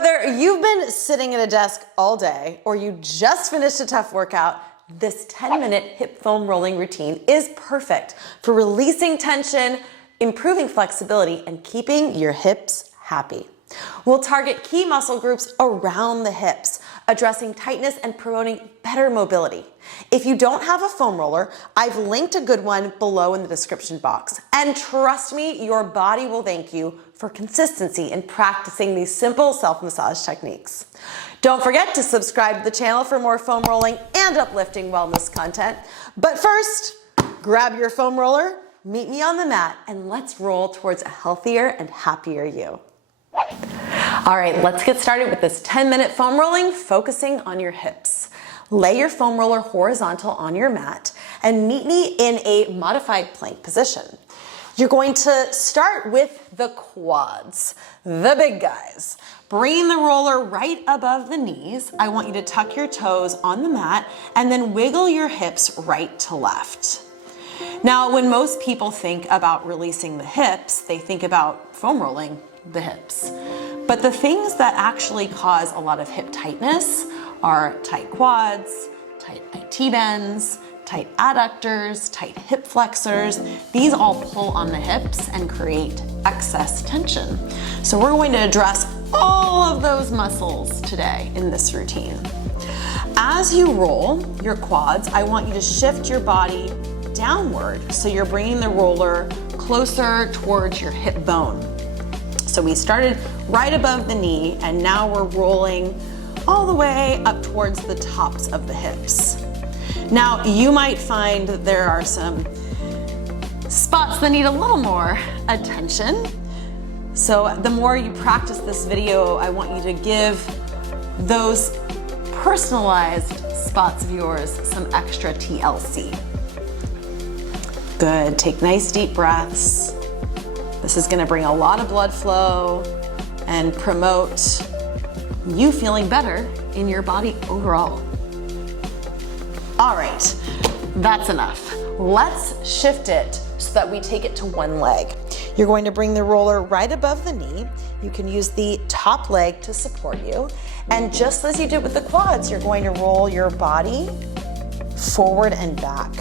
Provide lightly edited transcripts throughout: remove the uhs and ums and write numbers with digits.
Whether you've been sitting at a desk all day or you just finished a tough workout, this 10-minute hip foam rolling routine is perfect for releasing tension, improving flexibility, and keeping your hips happy. We'll target key muscle groups around the hips, addressing tightness and promoting better mobility. If you don't have a foam roller, I've linked a good one below in the description box. And trust me, your body will thank you for consistency in practicing these simple self-massage techniques. Don't forget to subscribe to the channel for more foam rolling and uplifting wellness content. But first, grab your foam roller, meet me on the mat, and let's roll towards a healthier and happier you. All right, let's get started with this 10-minute foam rolling, focusing on your hips. Lay your foam roller horizontal on your mat and meet me in a modified plank position. You're going to start with the quads, the big guys. Bring the roller right above the knees. I want you to tuck your toes on the mat and then wiggle your hips right to left. Now, when most people think about releasing the hips, they think about foam rolling the hips. But the things that actually cause a lot of hip tightness are tight quads, tight IT bends, tight adductors, tight hip flexors. These all pull on the hips and create excess tension. So we're going to address all of those muscles today in this routine. As you roll your quads, I want you to shift your body downward so you're bringing the roller closer towards your hip bone. So we started right above the knee and now we're rolling all the way up towards the tops of the hips. Now you might find that there are some spots that need a little more attention. So the more you practice this video, I want you to give those personalized spots of yours some extra TLC. Good, take nice deep breaths. This is gonna bring a lot of blood flow and promote you feeling better in your body overall. All right, that's enough. Let's shift it so that we take it to one leg. You're going to bring the roller right above the knee. You can use the top leg to support you. And just as you did with the quads, you're going to roll your body forward and back.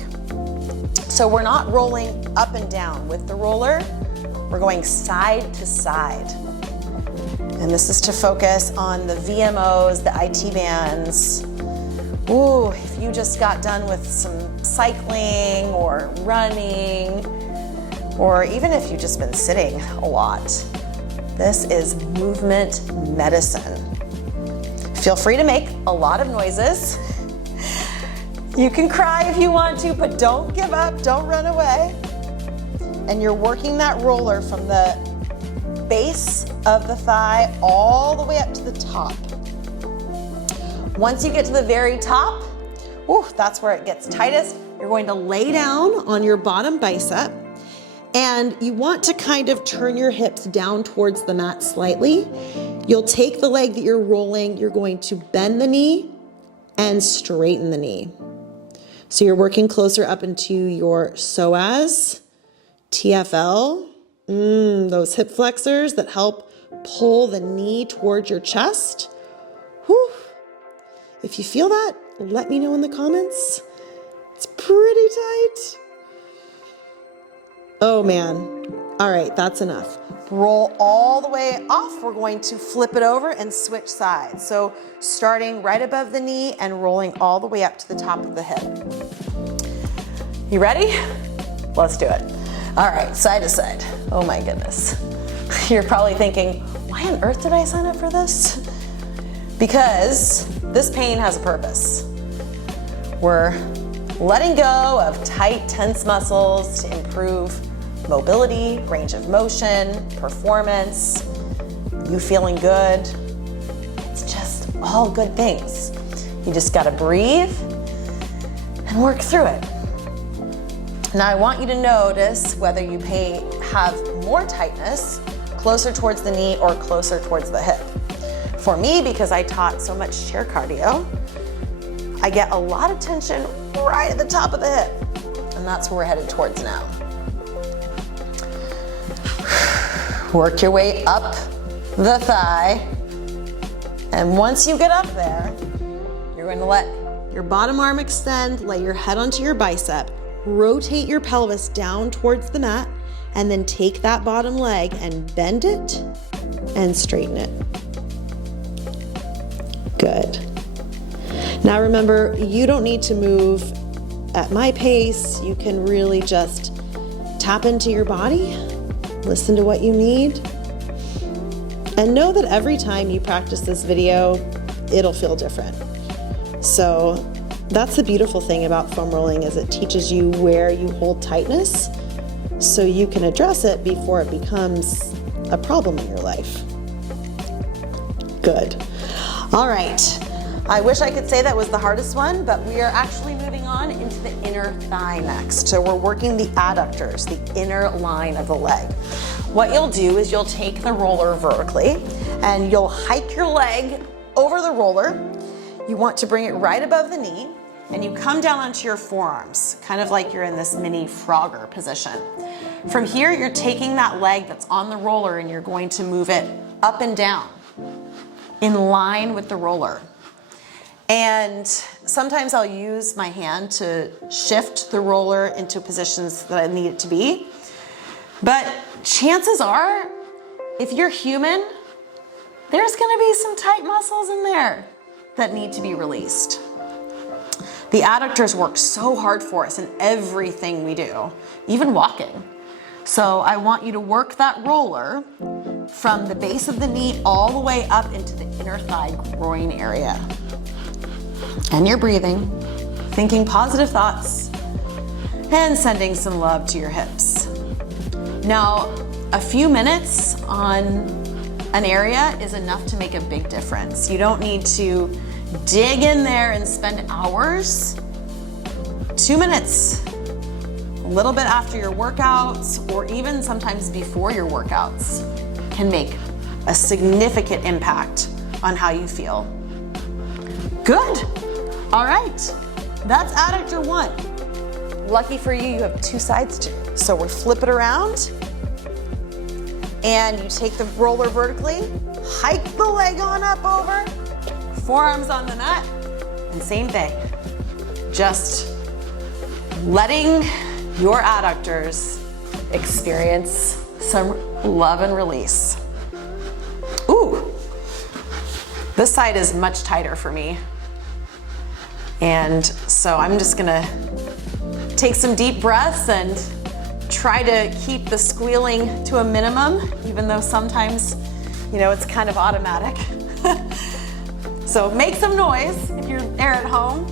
So we're not rolling up and down with the roller, we're going side to side. And this is to focus on the VMOs, the IT bands. Ooh, if you just got done with some cycling or running, or even if you've just been sitting a lot, this is movement medicine. Feel free to make a lot of noises. You can cry if you want to, but don't give up, don't run away. And you're working that roller from the base of the thigh all the way up to the top. Once you get to the very top, that's where it gets tightest. You're going to lay down on your bottom bicep and you want to kind of turn your hips down towards the mat slightly. You'll take the leg that you're rolling, you're going to bend the knee and straighten the knee. So you're working closer up into your psoas, TFL, those hip flexors that help pull the knee towards your chest. Whew. If you feel that, let me know in the comments. It's pretty tight. Oh man. All right, that's enough. Roll all the way off. We're going to flip it over and switch sides. So starting right above the knee and rolling all the way up to the top of the hip. You ready? Let's do it. All right, side to side. Oh my goodness. You're probably thinking, why on earth did I sign up for this? Because this pain has a purpose. We're letting go of tight, tense muscles to improve mobility, range of motion, performance, you feeling good. It's just all good things. You just gotta breathe and work through it. Now I want you to notice whether you have more tightness closer towards the knee or closer towards the hip. For me, because I taught so much chair cardio, I get a lot of tension right at the top of the hip, and that's where we're headed towards now. Work your way up the thigh. And once you get up there, you're going to let your bottom arm extend, lay your head onto your bicep, rotate your pelvis down towards the mat, and then take that bottom leg and bend it and straighten it. Good. Now remember, you don't need to move at my pace. You can really just tap into your body, listen to what you need, and know that every time you practice this video, it'll feel different. So that's the beautiful thing about foam rolling, is it teaches you where you hold tightness so you can address it before it becomes a problem in your life. Good. All right. I wish I could say that was the hardest one, but we are actually moving on into the inner thigh next. So we're working the adductors, the inner line of the leg. What you'll do is you'll take the roller vertically and you'll hike your leg over the roller. You want to bring it right above the knee and you come down onto your forearms, kind of like you're in this mini Frogger position. From here, you're taking that leg that's on the roller and you're going to move it up and down in line with the roller. And sometimes I'll use my hand to shift the roller into positions that I need it to be. But chances are, if you're human, there's gonna be some tight muscles in there that need to be released. The adductors work so hard for us in everything we do, even walking. So I want you to work that roller from the base of the knee all the way up into the inner thigh groin area. And you're breathing, thinking positive thoughts, and sending some love to your hips. Now, a few minutes on an area is enough to make a big difference. You don't need to dig in there and spend hours. 2 minutes, a little bit after your workouts, or even sometimes before your workouts, can make a significant impact on how you feel. Good. All right, that's adductor 1. Lucky for you, you have 2 sides to it. So we'll flip it around and you take the roller vertically, hike the leg on up over, forearms on the mat, and same thing. Just letting your adductors experience some love and release. Ooh, this side is much tighter for me. And so I'm just gonna take some deep breaths and try to keep the squealing to a minimum, even though sometimes, you know, it's kind of automatic. So make some noise if you're there at home.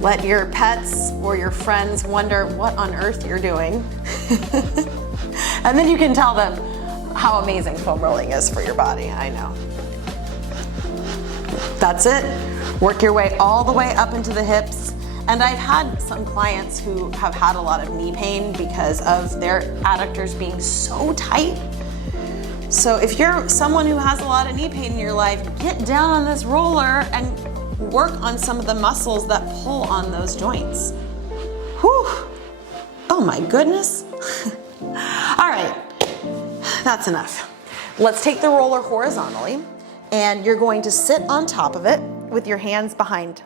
Let your pets or your friends wonder what on earth you're doing. And then you can tell them how amazing foam rolling is for your body, I know. That's it. Work your way all the way up into the hips. And I've had some clients who have had a lot of knee pain because of their adductors being so tight. So if you're someone who has a lot of knee pain in your life, get down on this roller and work on some of the muscles that pull on those joints. Whew. Oh my goodness. All right, that's enough. Let's take the roller horizontally and you're going to sit on top of it with your hands behind.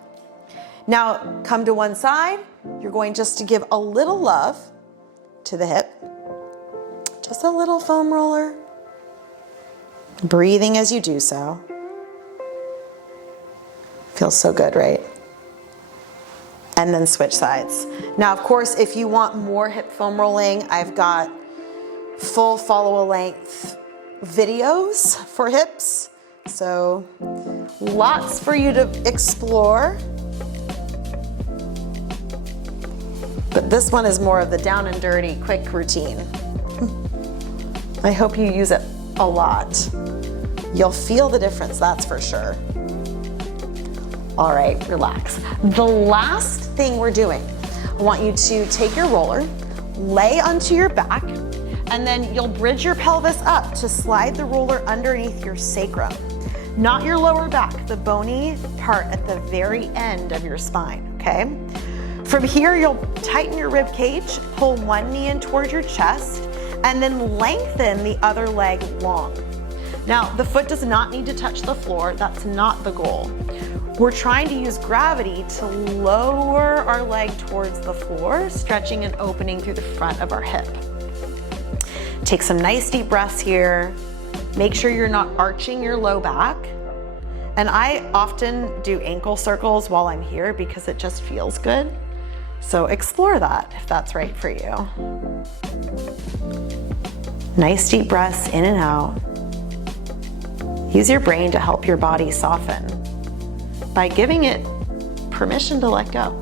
Now come to one side. You're going just to give a little love to the hip. Just a little foam roller. Breathing as you do so. Feels so good, right? And then switch sides. Now, of course, if you want more hip foam rolling, I've got full follow-a-length videos for hips. So lots for you to explore. But this one is more of the down and dirty, quick routine. I hope you use it a lot. You'll feel the difference, that's for sure. All right, relax. The last thing we're doing, I want you to take your roller, lay onto your back, and then you'll bridge your pelvis up to slide the roller underneath your sacrum. Not your lower back, the bony part at the very end of your spine, okay? From here, you'll tighten your rib cage, pull one knee in towards your chest, and then lengthen the other leg long. Now, the foot does not need to touch the floor. That's not the goal. We're trying to use gravity to lower our leg towards the floor, stretching and opening through the front of our hip. Take some nice deep breaths here. Make sure you're not arching your low back. And I often do ankle circles while I'm here because it just feels good. So explore that if that's right for you. Nice deep breaths in and out. Use your brain to help your body soften by giving it permission to let go.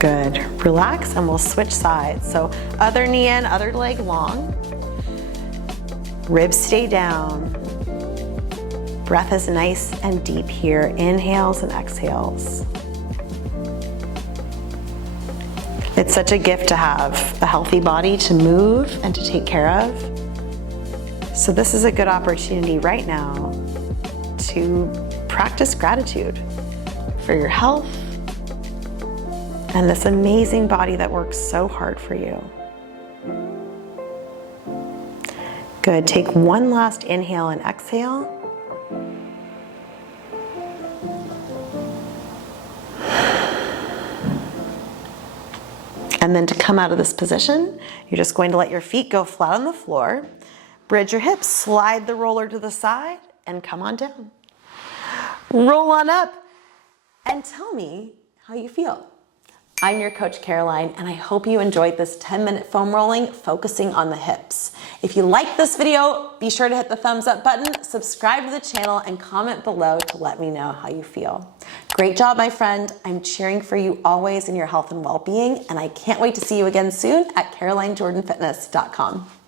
Good. Relax and we'll switch sides. So other knee in, other leg long. Ribs stay down. Breath is nice and deep here. Inhales and exhales. It's such a gift to have a healthy body to move and to take care of. So this is a good opportunity right now to practice gratitude for your health and this amazing body that works so hard for you. Good, take one last inhale and exhale. And then to come out of this position, you're just going to let your feet go flat on the floor, bridge your hips, slide the roller to the side, and come on down. Roll on up and tell me how you feel. I'm your coach, Caroline, and I hope you enjoyed this 10-minute foam rolling focusing on the hips. If you liked this video, be sure to hit the thumbs up button, subscribe to the channel, and comment below to let me know how you feel. Great job, my friend. I'm cheering for you always in your health and well-being, and I can't wait to see you again soon at CarolineJordanFitness.com.